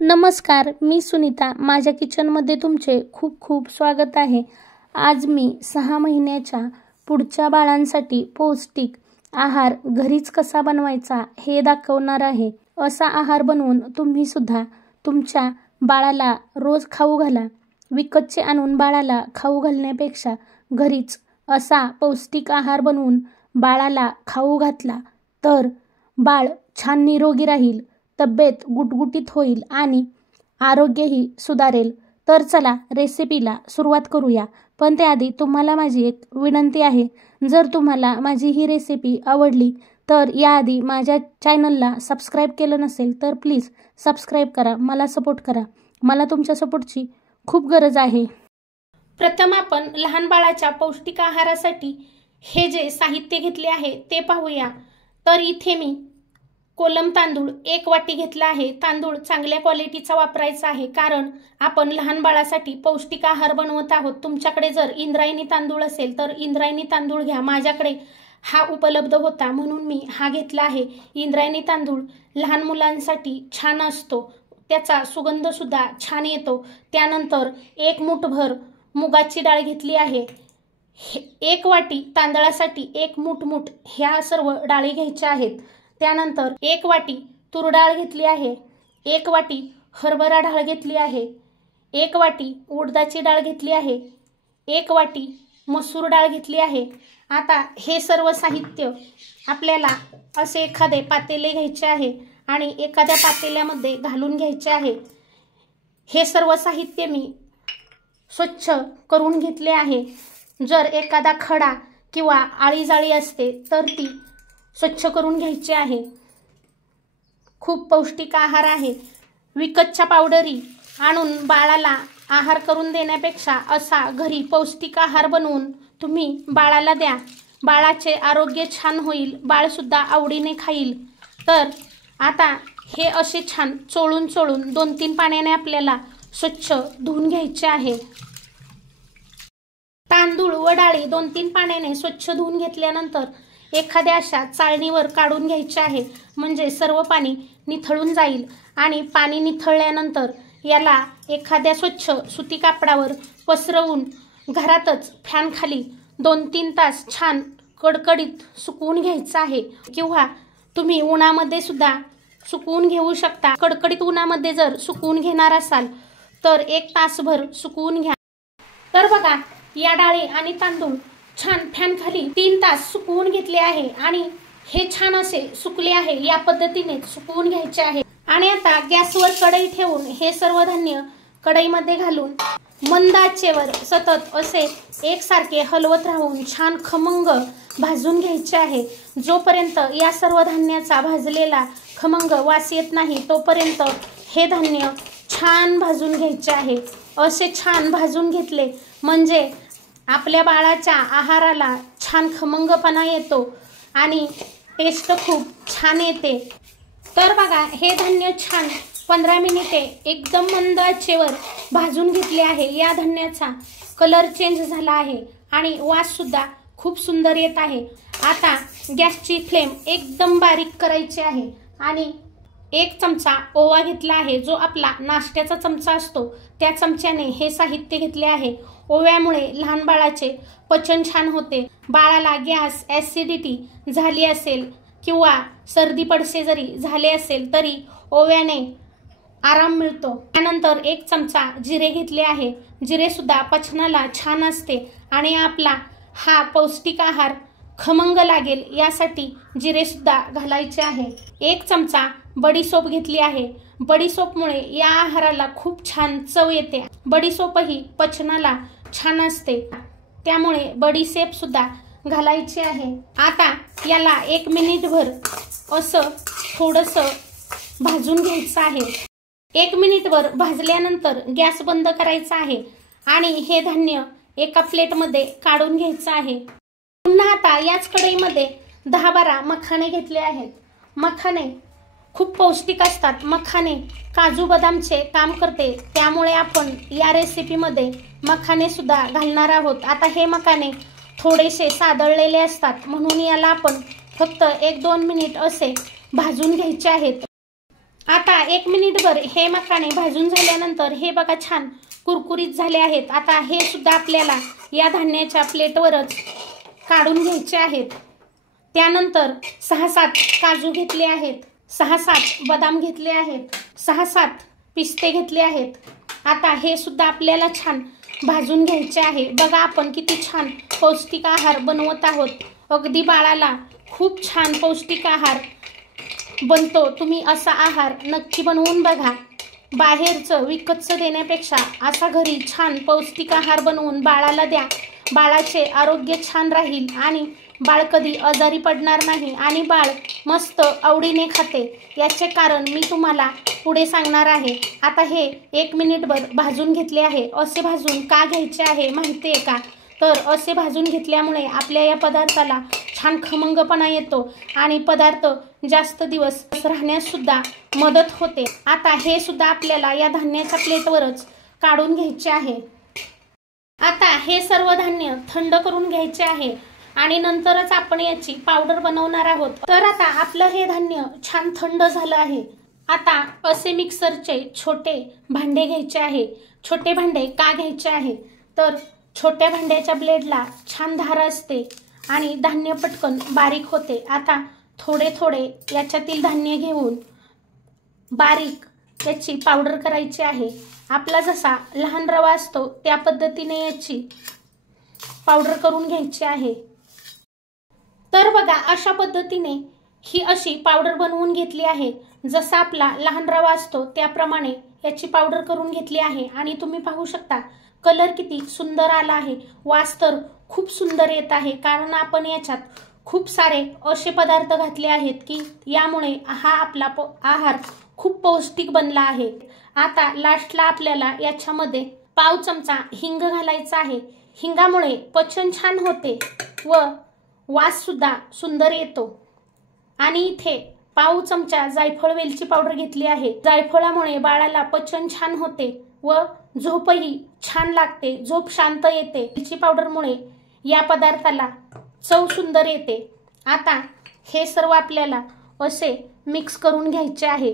नमस्कार, मी सुनीता. माझ्या किचनमध्ये तुमचे खूप खूप स्वागत आहे. आज मी 6 महिन्याच्या पुढच्या बाळांसाठी पौष्टिक आहार घरीच कसा बनवायचा हे दाखवणार आहे. असा आहार बनवून तुम्ही सुद्धा तुमच्या बाळाला रोज खाऊ घाला. विकतचे आणून बाळाला खाऊ घालण्यापेक्षा घरीच असा पौष्टिक आहार बनवून बाळाला खाऊ घातला तर बाळ छान निरोगी राहील, तब्येत गुटगुटीत होईल आणि आरोग्यही सुधारेल. तर चला रेसिपीला सुरुवात करूया. पण त्याआधी तुम्हाला माझी एक विनंती आहे. जर तुम्हाला माझी ही रेसिपी आवडली तर याआधी माझ्या चॅनलला सबस्क्राईब केलं नसेल तर प्लीज सबस्क्राईब करा, मला सपोर्ट करा. मला तुमच्या सपोर्टची खूप गरज आहे. प्रथम आपण लहान बाळाच्या पौष्टिक आहारासाठी हे जे साहित्य घेतले आहे ते पाहूया. तर इथे मी कोलम तांदूळ 1 वाटी घेतला आहे. तांदूळ चांगल्या क्वालिटीचा वापरायचा आहे कारण आपण लहान बाळासाठी पौष्टिक आहार बनवत आहोत. तुमच्याकडे जर इंद्रायणी तांदूळ असेल तर इंद्रायणी तांदूळ घ्या. माझ्याकडे हा उपलब्ध होता म्हणून मी हा घेतला आहे. इंद्रायणी तांदूळ लहान मुलांसाठी छान असतो, त्याचा सुगंध सुद्धा छान येतो. त्यानंतर 1 मूठभर मुगाची डाळ घेतली आहे. 1 वाटी तांदळासाठी 1 मूठ ह्या सर्व डाळी घ्यायच्या आहेत. त्यानंतर 1 वाटी तूर डाळ घेतली आहे. 1 वाटी हरभरा डाळ घेतली आहे. 1 वाटी उडदाची डाळ घेतली आहे. 1 वाटी मसूर डाळ घेतली आहे. आता हे सर्व साहित्य आपल्याला असे एखादे पातेले घ्यायचे आहे आणि एखाद्या पातेल्यामध्ये घालून घ्यायचे आहे. हे सर्व साहित्य मी स्वच्छ करून घेतले आहे. जर एखादा खडा किंवा आळीजाळी असते तर ती स्वच्छ करून घ्यायची आहे. खूप पौष्टिक आहार आहे. विकतच्या पावडरी आणून बाळाला आहार करून देण्यापेक्षा असा घरी पौष्टिक आहार बनवून तुम्ही बाळाला द्या. बाळाचे आरोग्य छान होईल, बाळसुद्धा आवडीने खाईल. तर आता हे असे छान चोळून 2-3 पाण्याने आपल्याला स्वच्छ धुवून घ्यायचे आहे. तांदूळ व डाळी 2-3 पाण्याने स्वच्छ धुवून घेतल्यानंतर एखाद्या अशा चाळणीवर काढून घ्यायचे आहे म्हणजे सर्व पाणी निथळून जाईल. आणि पाणी निथळल्यानंतर याला एखाद्या स्वच्छ सुती कापडावर पसरवून घरातच फॅन खाली 2-3 तास छान कडकडीत सुकवून घ्यायचं आहे. किंवा तुम्ही उन्हामध्ये सुद्धा सुकवून घेऊ शकता. कडकडीत उन्हामध्ये जर सुकवून घेणार असाल तर 1 तासभर सुकवून घ्या. तर बघा, या डाळी आणि तांदूळ छान फॅन खाली 3 तास सुकवून घेतले आहे आणि हे छान असे सुकले आहे. या पद्धतीने सुकवून घ्यायचे आहे. आणि आता गॅसवर कढई ठेवून हे सर्व धान्य कढईमध्ये घालून मंद आचेवर सतत असे एकसारखे हलवत राहून छान खमंग भाजून घ्यायचे आहे. जोपर्यंत या सर्व धान्याचा भाजलेला खमंग वास येत नाही तोपर्यंत हे धान्य छान भाजून घ्यायचे आहे. असे छान भाजून घेतले म्हणजे आपल्या बाळाच्या आहाराला छान खमंगपणा येतो आणि टेस्ट खूप छान येते. तर बघा, हे धान्य छान 15 मिनिटे एकदम मंद आचेवर भाजून घेतले आहे. या धान्याचा कलर चेंज झाला आहे आणि वास सुद्धा खूप सुंदर येत आहे. आता गॅसची फ्लेम एकदम बारीक करायची आहे आणि 1 चमचा ओवा घेतला आहे. जो आपला नाश्त्याचा चमचा असतो त्या चमच्याने हे साहित्य घेतले आहे. ओव्यामुळे लहान बाळाचे पचन छान होते. बाळाला गॅस, ॲसिडिटी झाली असेल किंवा सर्दी पडसे जरी झाले असेल तरी ओव्याने आराम मिळतो. त्यानंतर 1 चमचा जिरे घेतले आहे. जिरे सुद्धा पचनाला छान असते आणि आपला हा पौष्टिक आहार खमंग लागेल यासाठी जिरे सुद्धा घालायचे आहे. 1 चमचा बडीशोप घेतली आहे. बडीशोपमुळे या आहाराला खूप छान चव येते. बडीशोपही पचनाला छान असते त्यामुळे बडीशेप सुद्धा घालायची आहे. आता याला 1 मिनिटभर असं थोडंसं भाजून घ्यायचं आहे. 1 मिनिटभर भाजल्यानंतर गॅस बंद करायचा आहे आणि हे धान्य एका प्लेटमध्ये काढून घ्यायचं आहे. पुन्हा आता याच कढईमध्ये 10-12 मखाणे घेतले आहेत. मखाणे खूप पौष्टिक असतात. मखाणे काजू बदामचे काम करते त्यामुळे आपण या रेसिपीमध्ये मखाणे सुद्धा घालणार आहोत. आता हे मखाणे थोडेसे सादळलेले असतात म्हणून याला आपण फक्त 1-2 मिनिट असे भाजून घ्यायचे आहेत. आता 1 मिनिटभर हे मखाणे भाजून झाल्यानंतर हे बघा छान कुरकुरीत झाले आहेत। आता हे सुद्धा आपल्याला या धान्याच्या प्लेटवरच काढून घ्यायचे आहेत। त्यानंतर 6-7 काजू घेतले आहेत, 6-7 बदाम घेतले आहेत, 6-7 पिस्ते घेतले आहेत। आता हे सुद्धा आपल्याला छान भाजून घ्यायचे आहे। बघा आपण किती छान पौष्टिक आहार बनवत आहोत। अगदी बाळाला खूप छान पौष्टिक आहार बनतो। तुम्ही असा आहार नक्की बनवून बघा। बाहेरचं विकतचं देण्यापेक्षा असा घरी छान पौष्टिक आहार बनवून बाळाला द्या। बाळाचे आरोग्य छान राहील आणि बाळ कधी आजारी पडणार नाही आणि बाळ मस्त आवडीने खाते। याचे कारण मी तुम्हाला पुढे सांगणार आहे। आता हे 1 मिनिटभर भाजून घेतले आहे। असे भाजून का घ्यायचे आहे माहिती आहे का? तर असे भाजून घेतल्यामुळे आपल्या या पदार्थाला छान खमंगपणा येतो आणि पदार्थ जास्त दिवस राहण्यास सुद्धा मदत होते। आता हे सुद्धा आपल्याला या धान्याच्या प्लेटवरच काढून घ्यायचे आहे। आता हे सर्व धान्य थंड करून घ्यायचे आहे आणि नंतरच आपण याची पावडर बनवणार आहोत। तर आता आपलं हे धान्य छान थंड झालं आहे। आता असे मिक्सरचे छोटे भांडे घ्यायचे आहे। छोटे भांडे का घ्यायचे आहे? तर छोट्या भांड्याच्या ब्लेडला छान धार असते आणि धान्य पटकन बारीक होते। आता थोडे थोडे याच्यातील धान्य घेऊन बारीक याची पावडर करायची आहे। आपला जसा लहान रवा असतो त्या पद्धतीने याची पावडर करून घ्यायची आहे। तर बघा अशा पद्धतीने ही अशी पावडर बनवून घेतली आहे। जसा आपला लहान रवा असतो त्याप्रमाणे याची पावडर करून घेतली आहे आणि तुम्ही पाहू शकता कलर किती सुंदर आला आहे। वास तर खूप सुंदर येत आहे कारण आपण याच्यात खूप सारे असे पदार्थ घातले आहेत की यामुळे हा आपला आहार खूप पौष्टिक बनला आहे। आता लास्टला आपल्याला याच्यामध्ये पाव चमचा हिंग घालायचा आहे। हिंगामुळे पचन छान होते व वास सुद्धा सुंदर येतो। आणि इथे पाव चमचा जायफळ वेलची पावडर घेतली आहे। जायफळामुळे बाळाला पचन छान होते व झोपही छान लागते, झोप शांत येते। वेलची पावडरमुळे या पदार्थाला चव सुंदर येते। आता हे सर्व आपल्याला असे मिक्स करून घ्यायचे आहे।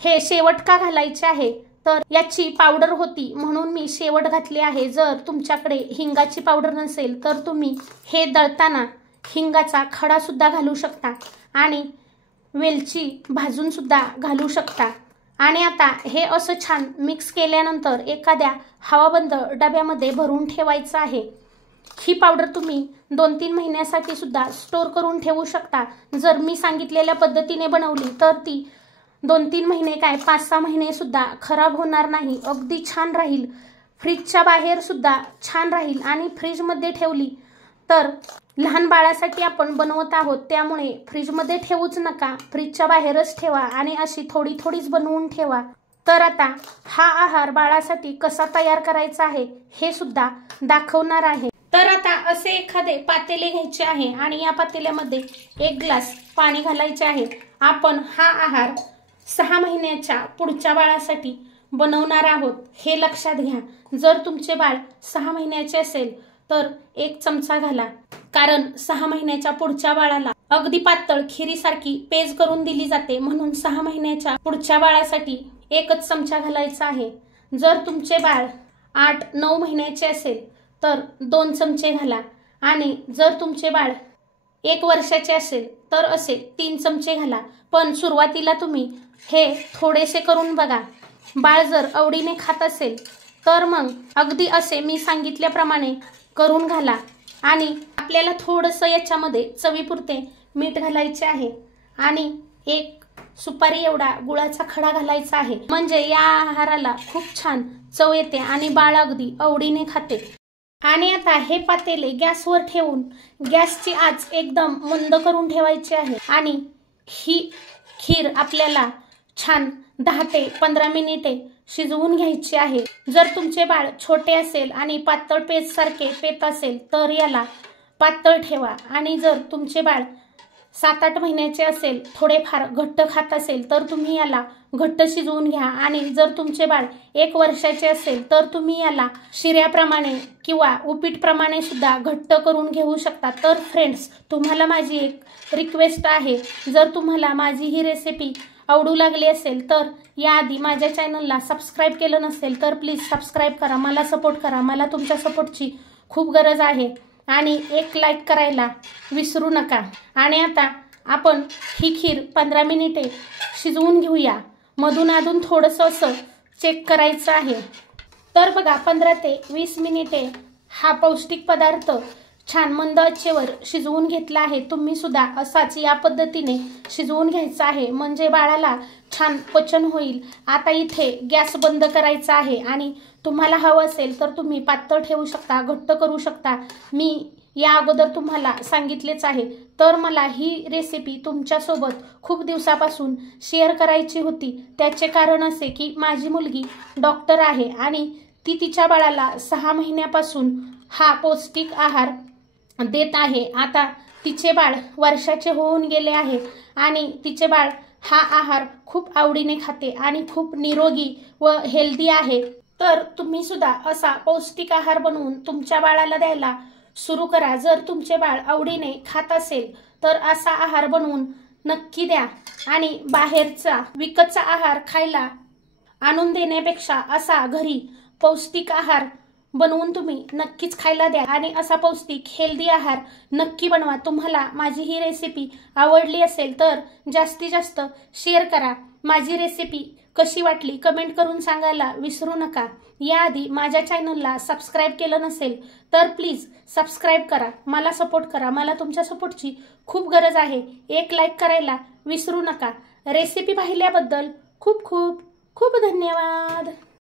हे शेवट का घालायचे आहे? तर याची पावडर होती म्हणून मी शेवट घातली आहे। जर तुमच्याकडे हिंगाची पावडर नसेल तर तुम्ही हे दळताना हिंगाचा खडा सुद्धा घालू शकता आणि वेलची भाजून सुद्धा घालू शकता। आणि आता हे असं छान मिक्स केल्यानंतर एखाद्या हवाबंद डब्यामध्ये भरून ठेवायचं आहे। ही पावडर तुम्ही 2-3 महिन्यासाठी सुद्धा स्टोर करून ठेवू शकता। जर मी सांगितलेल्या पद्धतीने बनवली तर ती 2-3 महिने काय 5-6 महिने सुद्धा खराब होणार नाही, अगदी छान राहील। फ्रीजच्या बाहेर सुद्धा छान राहील आणि फ्रीजमध्ये ठेवली तर लहान बाळासाठी आपण बनवत आहोत त्यामुळे फ्रीजमध्ये ठेवूच नका, फ्रीजच्या बाहेरच ठेवा आणि अशी थोडी थोडीच बनवून ठेवा। तर आता हा आहार बाळासाठी कसा तयार करायचा आहे हे सुद्धा दाखवणार आहे। तर आता असे एखादे पातेले घ्यायचे आहे आणि या पातेल्यामध्ये 1 ग्लास पाणी घालायचे आहे। आपण हा आहार 6 महिन्याच्या पुढच्या बाळासाठी बनवणार आहोत हे लक्षात घ्या। जर तुमचे बाळ 6 महिन्याचे असेल तर 1 चमचा घाला कारण 6 महिन्याच्या पुढच्या बाळाला अगदी पातळ खिरीसारखी पेज करून दिली जाते म्हणून 6 महिन्याच्या पुढच्या बाळासाठी 1च चमचा घालायचा आहे। जर तुमचे बाळ 8-9 महिन्याचे असेल तर 2 चमचे घाला आणि जर तुमचे बाळ 1 वर्षाचे असेल तर असे 3 चमचे घाला। पण सुरुवातीला तुम्ही हे थोडेसे करून बघा। बाळ जर आवडीने खात असेल तर मग अगदी असे मी सांगितल्याप्रमाणे करून घाला आणि आपल्याला थोडंसं याच्यामध्ये चवीपुरते मीठ घालायचे आहे आणि 1 सुपारी एवढा गुळाचा खडा घालायचा आहे म्हणजे या आहाराला खूप छान चव येते आणि बाळ अगदी आवडीने खाते। आणि आता हे पातेले गॅसवर ठेवून गॅसची आच एकदम मंद करून ठेवायची आहे आणि ही खीर आपल्याला छान 10 ते 15 मिनिटे शिजवून घ्यायची आहे। जर तुमचे बाळ छोटे असेल आणि पातळ पेज सारखे पेत असेल तर याला पातळ ठेवा आणि जर तुमचे बाळ 7-8 महिन्याचे असेल थोडेफार घट्ट खात असेल तर तुम्ही याला घट्ट शिजवून घ्या आणि जर तुमचे बाळ 1 वर्षाचे असेल तर तुम्ही याला शिऱ्याप्रमाणे किंवा उपीटप्रमाणे सुद्धा घट्ट करून घेऊ शकता। तर फ्रेंड्स तुम्हाला माझी एक रिक्वेस्ट आहे, जर तुम्हाला माझी ही रेसिपी आवडू लागली असेल तर याआधी माझ्या चॅनलला सबस्क्राईब केलं नसेल तर प्लीज सबस्क्राईब करा, मला सपोर्ट करा. मला तुमच्या सपोर्टची खूप गरज आहे आणि एक लाईक करायला विसरू नका. आणि आता आपण ही खीर 15 मिनिटे शिजवून घेऊया. मधून अधून थोडंसं असं चेक करायचं आहे. तर बघा 15 ते 20 मिनिटे हा पौष्टिक पदार्थ छान मंद आचेवर शिजवून घेतला आहे. तुम्ही सुद्धा असाच या पद्धतीने शिजवून घ्यायचा आहे म्हणजे बाळाला छान पचन होईल. आता इथे गॅस बंद करायचा आहे आणि तुम्हाला हवं असेल तर तुम्ही पातळ ठेवू शकता, घट्ट करू शकता. मी या अगोदर तुम्हाला सांगितलेच आहे. तर मला ही रेसिपी तुमच्यासोबत खूप दिवसापासून शेअर करायची होती. त्याचे कारण असे की माझी मुलगी डॉक्टर आहे आणि ती तिच्या बाळाला 6 महिन्यापासून हा पौष्टिक आहार देत आहे. आता तिचे बाळ वर्षाचे होऊन गेले आहे आणि तिचे बाळ हा आहार खूप आवडीने खाते आणि खूप निरोगी व हेल्दी आहे. तर तुम्ही सुद्धा असा पौष्टिक आहार बनवून तुमच्या बाळाला द्यायला सुरू करा. जर तुमचे बाळ आवडीने खात असेल तर असा आहार बनवून नक्की द्या. आणि बाहेरचा विकतचा आहार खायला आणून देण्यापेक्षा असा घरी पौष्टिक आहार बनवून तुम्ही नक्कीच खायला द्या आणि असा पौष्टिक हेल्दी आहार नक्की बनवा. तुम्हाला माझी ही रेसिपी आवडली असेल तर जास्तीत जास्त शेअर करा. माझी रेसिपी कशी वाटली कमेंट करून सांगायला विसरू नका. याआधी माझ्या चॅनलला सबस्क्राईब केलं नसेल तर प्लीज सबस्क्राईब करा, मला सपोर्ट करा. मला तुमच्या सपोर्टची खूप गरज आहे. एक लाईक करायला विसरू नका. रेसिपी पाहिल्याबद्दल खूप खूप खूप धन्यवाद.